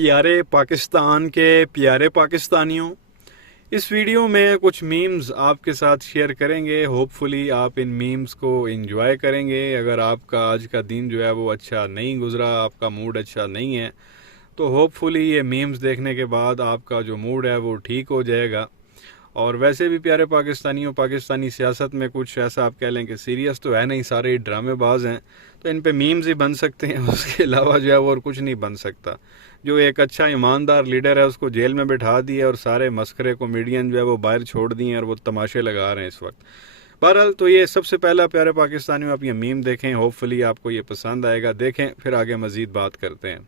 پیارے پاکستان کے پیارے پاکستانیوں، اس ویڈیو میں کچھ میمز آپ کے ساتھ شیئر کریں گے. ہوپ فلی آپ ان میمز کو انجوائے کریں گے. اگر آپ کا آج کا دن جو ہے وہ اچھا نہیں گزرا، آپ کا موڈ اچھا نہیں ہے، تو ہوپ فلی یہ میمز دیکھنے کے بعد آپ کا جو موڈ ہے وہ ٹھیک ہو جائے گا. اور ویسے بھی پیارے پاکستانیوں، پاکستانی سیاست میں کچھ ایسا آپ کہہ لیں کہ سیریس تو ہے نہیں، سارے ڈرامے باز ہیں، تو ان پہ میمز ہی بن سکتے ہیں. اس کے علاوہ جو ہے وہ اور کچھ نہیں بن سکتا. جو ایک اچھا ایماندار لیڈر ہے اس کو جیل میں بٹھا دیا اور سارے مسخرے کامیڈین جو ہے وہ باہر چھوڑ دیے اور وہ تماشے لگا رہے ہیں اس وقت. بہرحال تو یہ سب سے پہلا پیارے پاکستانیوں آپ یہ میم دیکھیں، ہوپ فلی آپ کو یہ پسند آئے گا. دیکھیں پھر آگے مزید بات کرتے ہیں.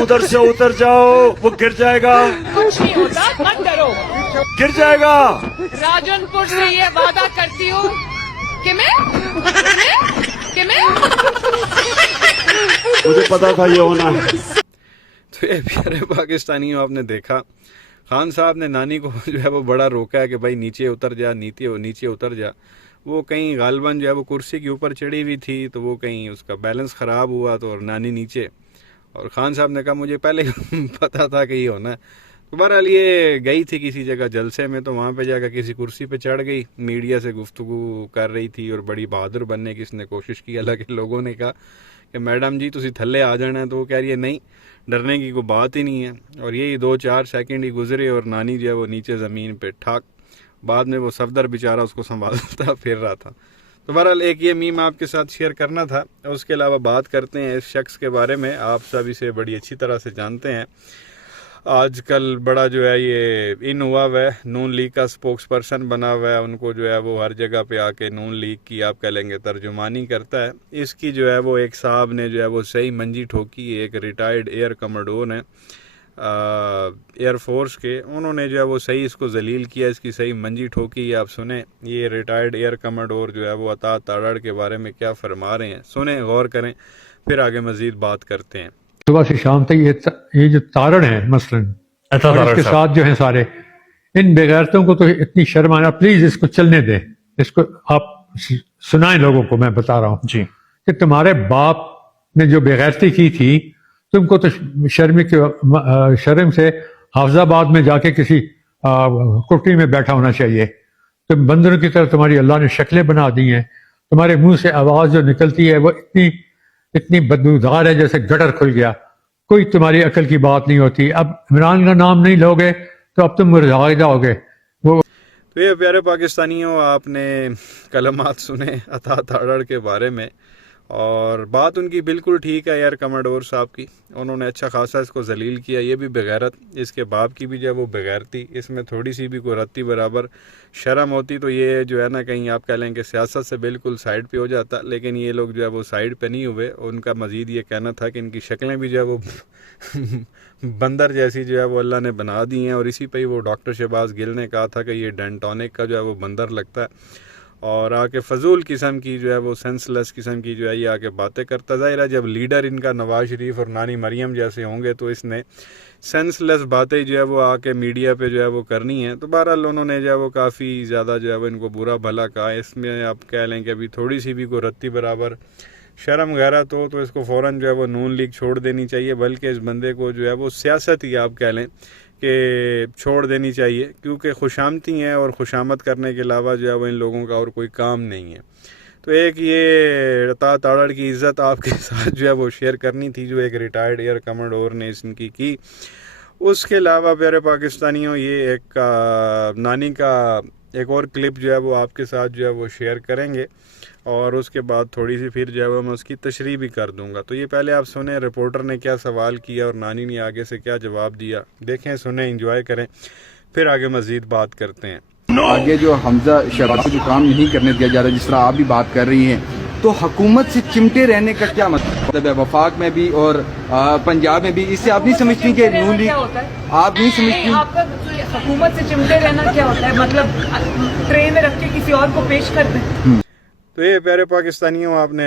ادھر سے اتر جاؤ، وہ گر جائے گا. کچھ نہیں ہوتا، مت ڈرو. گر جائے گا. راجن پور سے یہ وعدہ کرتی ہوں کہ میں مجھے پتا تھا یہ ہونا ہے. تو یہ پیارے پاکستانیوں آپ نے دیکھا، خان صاحب نے نانی کو جو ہے وہ بڑا روکا ہے کہ بھائی نیچے اتر جا، نیچے اتر جا. وہ کہیں غالباً جو ہے وہ کرسی کے اوپر چڑھی ہوئی تھی، تو وہ کہیں اس کا بیلنس خراب ہوا تو اور نانی نیچے، اور خان صاحب نے کہا مجھے پہلے پتا تھا کہ یہ ہونا ہے. تو بہرحال یہ گئی تھی کسی جگہ جلسے میں، تو وہاں پہ جا کر کسی کرسی پہ چڑھ گئی، میڈیا سے گفتگو کر رہی تھی اور بڑی بہادر بننے کی اس نے کوشش کی. حالانکہ لوگوں نے کہا کہ میڈم جی تسی تھلے آ جانا ہے، تو وہ کہہ رہی ہے نہیں، ڈرنے کی کوئی بات ہی نہیں ہے. اور یہی 2-4 سیکنڈ ہی گزرے اور نانی جو ہے وہ نیچے زمین پہ ٹھاک. بعد میں وہ صفدر بیچارہ اس کو سنبھالتا پھر رہا تھا. تو بہرحال ایک یہ میم آپ کے ساتھ شیئر کرنا تھا. اس کے علاوہ بات کرتے ہیں اس شخص کے بارے میں. آپ سب اسے بڑی اچھی طرح سے جانتے ہیں. آج کل بڑا جو ہے یہ ان ہوا ہے، نون لیگ کا سپوکس پرسن بنا ہوا ہے. ان کو جو ہے وہ ہر جگہ پہ آ کے نون لیگ کی آپ کہہ لیں گے ترجمانی کرتا ہے. اس کی جو ہے وہ ایک صاحب نے جو ہے وہ صحیح منجی ٹھوکی. ایک ریٹائرڈ ایئر کموڈور ہیں ایئر فورس کے، انہوں نے جو ہے وہ صحیح اس کو ذلیل کیا، اس کی صحیح منجی ٹھوکی. آپ سنیں یہ ریٹائرڈ ایئر کموڈور جو ہے وہ عطا تاڑڑ کے بارے میں کیا فرما رہے ہیں. سنیں، غور کریں، پھر آگے مزید بات کرتے ہیں. صبح سے شام تک یہ جو تارڑ ہیں مثلاً، اور اس کے ساتھ جو ہیں سارے، ان بےغیرتوں کو تو اتنی شرم آنا. پلیز اس کو چلنے دیں، اس کو آپ سنائیں لوگوں کو. میں بتا رہا ہوں جی کہ تمہارے باپ نے جو بےغیرتی کی تھی، تم کو تو شرم سے حافظ آباد میں جا کے کسی کٹی میں بیٹھا ہونا چاہیے. تم بندروں کی طرح تمہاری اللہ نے شکلیں بنا دی ہیں. تمہارے منہ سے آواز جو نکلتی ہے وہ اتنی بدبودار ہے جیسے گٹر کھل گیا. کوئی تمہاری عقل کی بات نہیں ہوتی. اب عمران کا نام نہیں لوگے تو اب تم مرزا جاؤ گے. تو یہ پیارے پاکستانیوں آپ نے کلمات سنے عطا تاڑڑ کے بارے میں، اور بات ان کی بالکل ٹھیک ہے. ایئر کموڈور صاحب کی، انہوں نے اچھا خاصا اس کو ذلیل کیا. یہ بھی بغیرت، اس کے باپ کی بھی جو ہے وہ بغیرتی. اس میں تھوڑی سی بھی کوئی رتی برابر شرم ہوتی تو یہ جو ہے نا کہیں آپ کہہ لیں کہ سیاست سے بالکل سائیڈ پہ ہو جاتا. لیکن یہ لوگ جو ہے وہ سائیڈ پہ نہیں ہوئے. ان کا مزید یہ کہنا تھا کہ ان کی شکلیں بھی جو ہے وہ بندر جیسی جو ہے وہ اللہ نے بنا دی ہیں. اور اسی پہ ہی وہ ڈاکٹر شہباز گل نے کہا تھا کہ یہ ڈینٹونک کا جو ہے وہ بندر لگتا ہے، اور آ کے فضول قسم کی جو ہے وہ سینس لیس قسم کی جو ہے یہ آ کے باتیں کرتا. ظاہر ہے جب لیڈر ان کا نواز شریف اور نانی مریم جیسے ہوں گے تو اس نے سینس لیس باتیں جو ہے وہ آ کے میڈیا پہ جو ہے وہ کرنی ہیں. تو بہرحال انہوں نے جو ہے وہ کافی زیادہ جو ہے وہ ان کو برا بھلا کہا. اس میں آپ کہہ لیں کہ ابھی تھوڑی سی بھی کوئی رتی برابر شرم غیرت ہو تو اس کو فوراً جو ہے وہ نون لیگ چھوڑ دینی چاہیے، بلکہ اس بندے کو جو ہے وہ سیاست ہی آپ کہہ لیں کہ چھوڑ دینی چاہیے، کیونکہ خوشامتی ہیں اور خوشامد کرنے کے علاوہ جو ہے وہ ان لوگوں کا اور کوئی کام نہیں ہے. تو ایک یہ عطا تاڑڑ کی عزت آپ کے ساتھ جو ہے وہ شیئر کرنی تھی جو ایک ریٹائرڈ ایئر کموڈور نے اس کی. اس کے علاوہ پیارے پاکستانیوں یہ ایک نانی کا ایک اور کلپ جو ہے وہ آپ کے ساتھ جو ہے وہ شیئر کریں گے، اور اس کے بعد تھوڑی سی پھر جو ہے وہ میں اس کی تشریح بھی کر دوں گا. تو یہ پہلے آپ سنیں رپورٹر نے کیا سوال کیا اور نانی نے آگے سے کیا جواب دیا. دیکھیں، سنیں، انجوائے کریں، پھر آگے مزید بات کرتے ہیں. آگے جو حمزہ شہباز سے جو کام نہیں کرنے دیا جا رہا، جس طرح آپ بھی بات کر رہی ہیں، تو حکومت سے چمٹے رہنے کا کیا مطلب ہے؟ وفاق میں بھی اور پنجاب میں بھی. اس سے آپ نہیں سمجھتی کہ نون لیگ، آپ نہیں سمجھتی آپ کا حکومت سے چمٹے رہنا کیا ہوتا ہے؟ مطلب ٹرے میں رکھ کے کسی اور کو پیش کر دیں. تو یہ پیارے پاکستانیوں آپ نے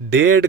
1.5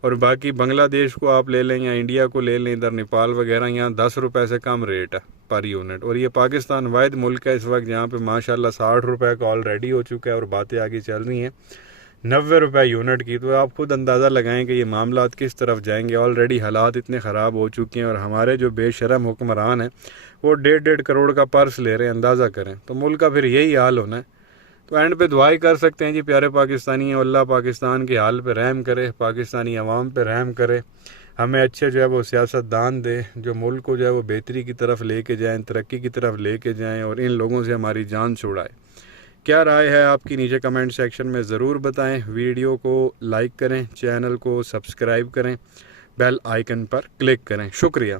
اور باقی بنگلہ دیش کو آپ لے لیں یا انڈیا کو لے لیں، ادھر نیپال وغیرہ، یہاں 10 روپے سے کم ریٹ ہے پر یونٹ. اور یہ پاکستان واحد ملک ہے اس وقت جہاں پہ ماشاءاللہ 60 روپے کا آلریڈی ہو چکا ہے اور باتیں آگے چل رہی ہیں 90 روپے یونٹ کی. تو آپ خود اندازہ لگائیں کہ یہ معاملات کس طرف جائیں گے. آلریڈی حالات اتنے خراب ہو چکے ہیں اور ہمارے جو بے شرم حکمران ہیں وہ 1.5 کروڑ کا پرس لے رہے ہیں. اندازہ کریں تو ملک کا پھر یہی حال ہونا ہے. تو اینڈ پہ دعائیں کر سکتے ہیں جی پیارے پاکستانی ہیں، اللہ پاکستان کے حال پہ رحم کرے، پاکستانی عوام پہ رحم کرے، ہمیں اچھے جو ہے وہ سیاست دان دے جو ملک کو جو ہے وہ بہتری کی طرف لے کے جائیں، ترقی کی طرف لے کے جائیں اور ان لوگوں سے ہماری جان چھڑائے. کیا رائے ہے آپ کی نیچے کمنٹ سیکشن میں ضرور بتائیں. ویڈیو کو لائک کریں، چینل کو سبسکرائب کریں، بیل آئیکن پر کلک کریں. شکریہ.